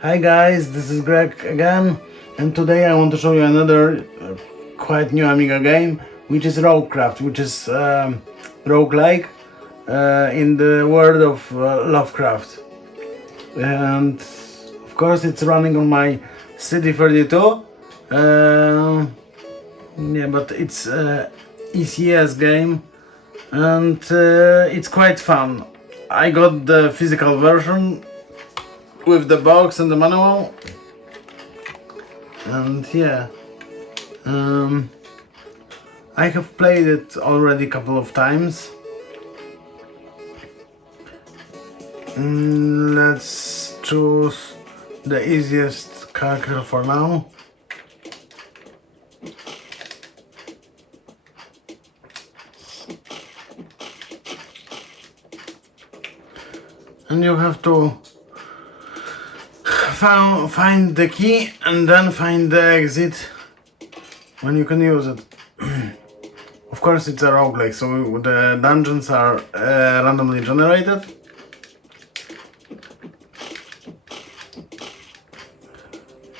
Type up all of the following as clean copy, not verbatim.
Hi guys, this is Greg again, and today I want to show you another quite new Amiga game, which is Roguecraft, which is roguelike in the world of Lovecraft. And of course it's running on my CD32. Yeah, but it's ECS game, and it's quite fun. I got the physical version with the box and the manual, and yeah, I have played it already a couple of times. Let's choose the easiest character for now. And you have to find the key and then find the exit when you can use it. Of course it's a roguelike, so the dungeons are randomly generated.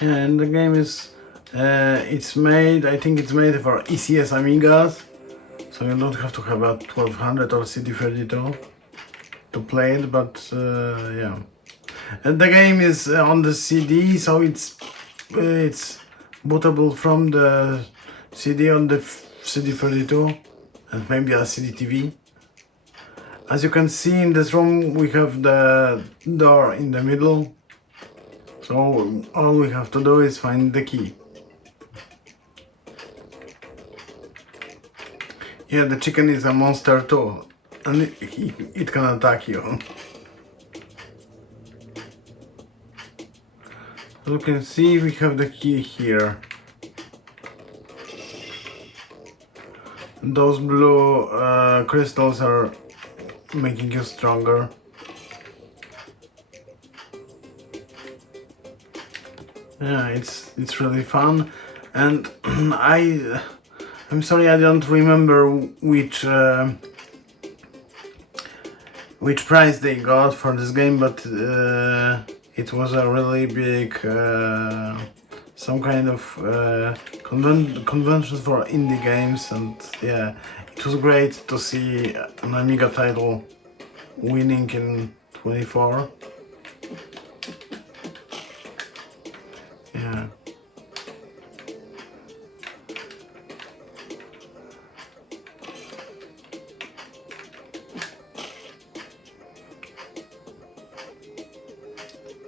And the game is I think it's made for ECS Amigas, so you don't have to have a 1200 or CD32 to play it, but yeah. And the game is on the CD, so it's bootable from the CD on the CD32 and maybe a CD TV. As you can see in this room, we have the door in the middle, so all we have to do is find the key. Yeah, the chicken is a monster too, and it can attack you. As you can see, we have the key here. Those blue crystals are making you stronger. Yeah, it's really fun, and I'm sorry I don't remember which prize they got for this game, but it was a really big some kind of convention for indie games, and yeah, it was great to see an Amiga title winning in 24. Yeah.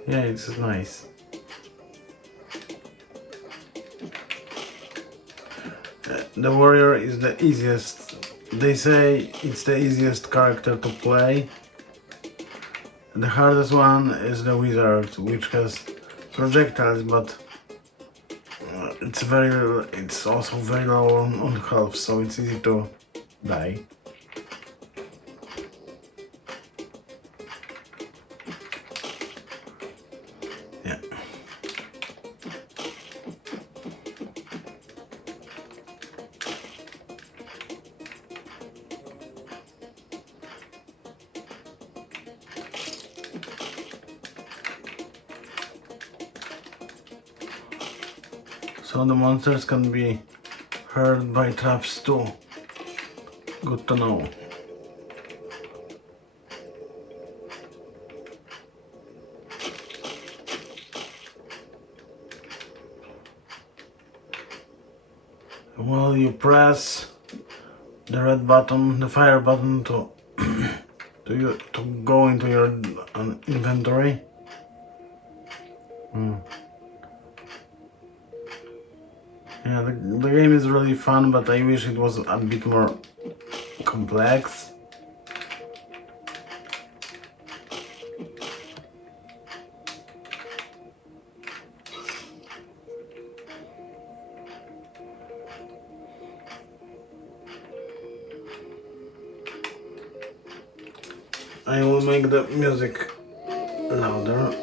Yeah, it's nice. The warrior is the easiest. They say it's the easiest character to play. The hardest one is the wizard, which has projectiles, but it's also very low on health, so it's easy to die. Yeah. So the monsters can be hurt by traps too. Good to know. Well, you press the red button, the fire button, to to go into your inventory. Yeah, the game is really fun, but I wish it was a bit more complex. I will make the music louder.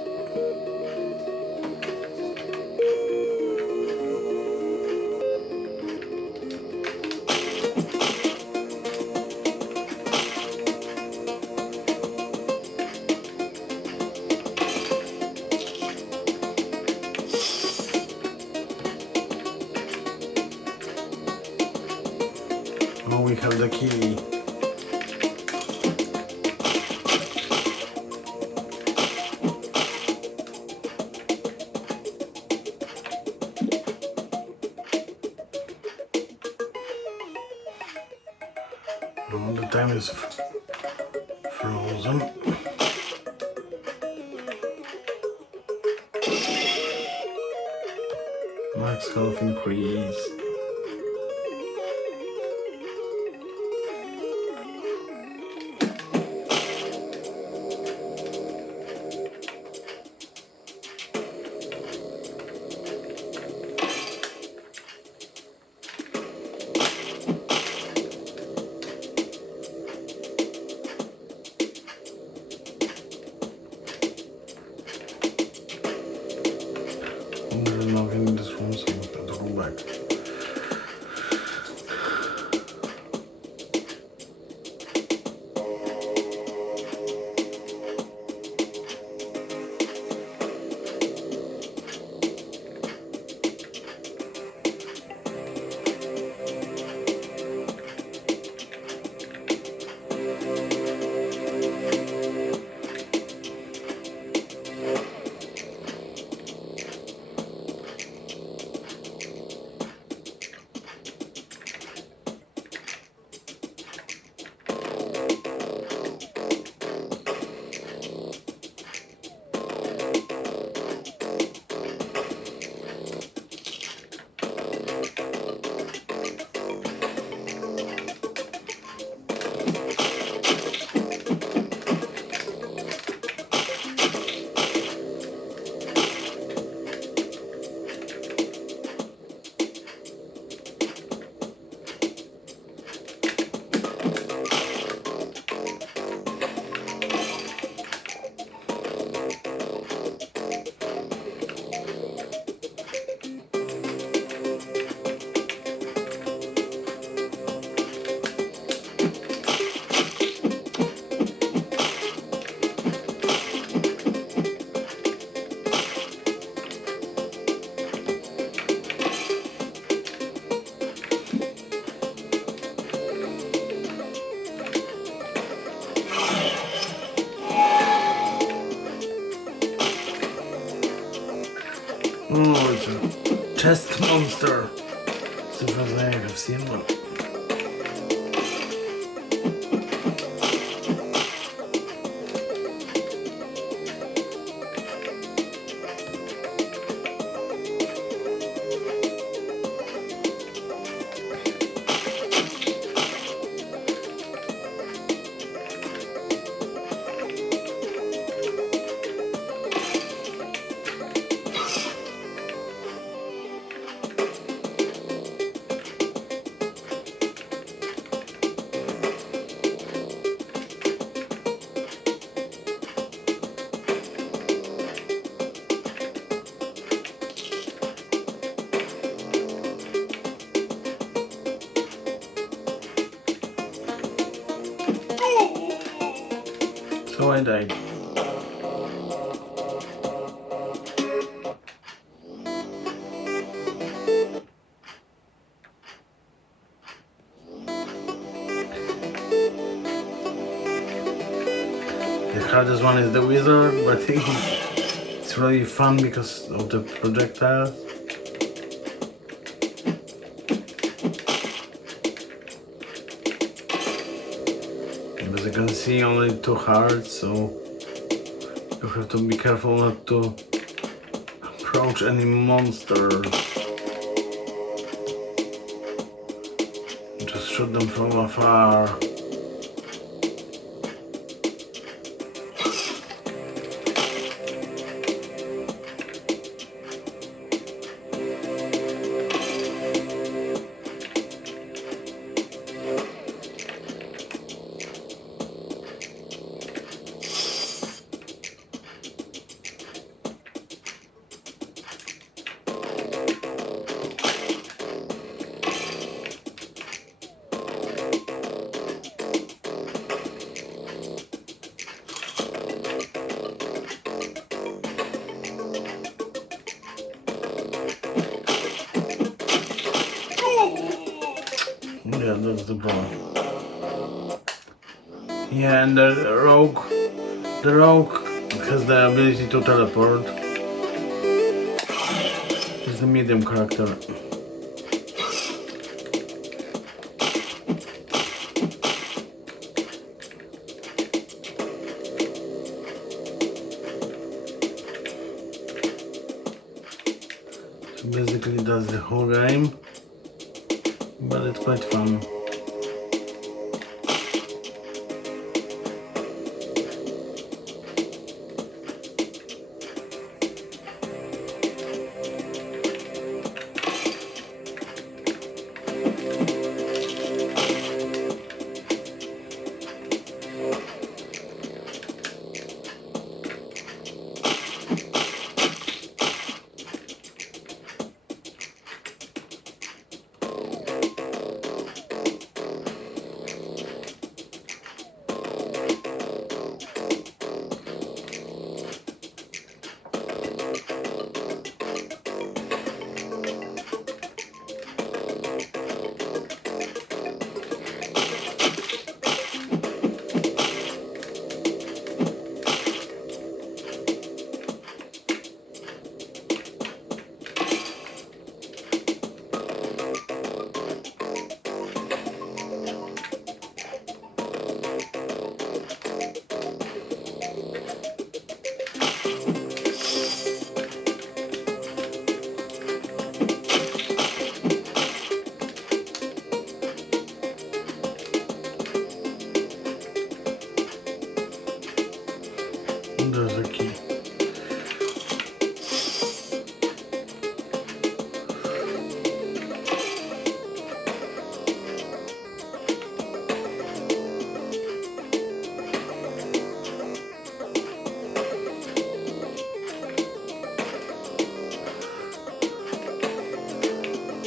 have the key. Oh, the time is frozen. Max health increase. There's nothing in this room, so I have to go back. Oh, it's a chest monster. It's the first time I've seen one. So I died. The hardest one is the wizard, but it's really fun because of the projectiles. As you can see, only 2 hearts, so you have to be careful not to approach any monster. Just shoot them from afar. Yeah, that's the problem. Yeah, and the rogue has the ability to teleport. It's the medium character. So basically that's the whole game, but it's quite fun. There's a key.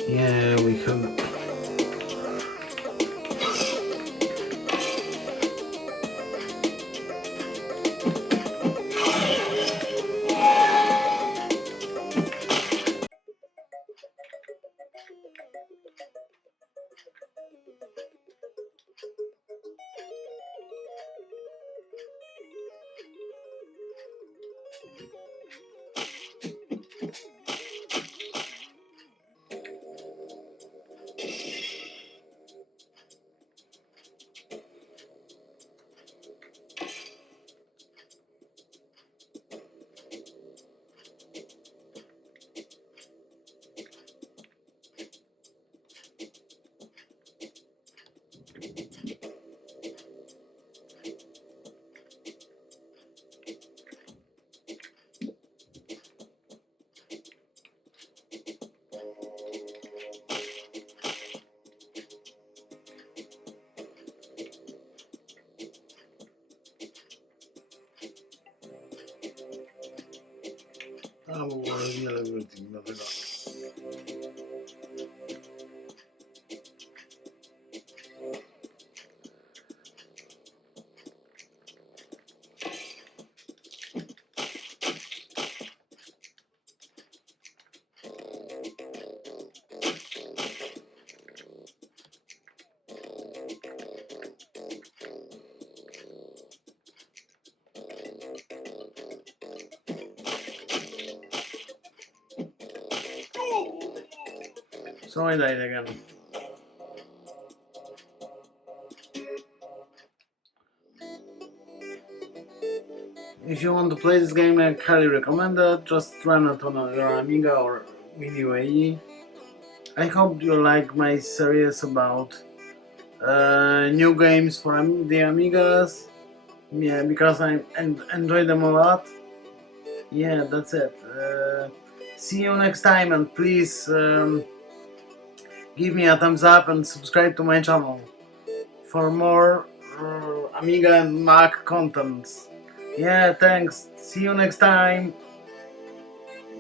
Yeah, we have. A bo było wiele wrócić do tego. So I died again. If you want to play this game, I highly recommend it. Just run it on your Amiga or Mini UE. I hope you like my series about new games for the Amigas. Yeah, because I enjoy them a lot. Yeah, that's it. See you next time, and please give me a thumbs up and subscribe to my channel for more Amiga and Mac contents. Yeah, thanks. See you next time.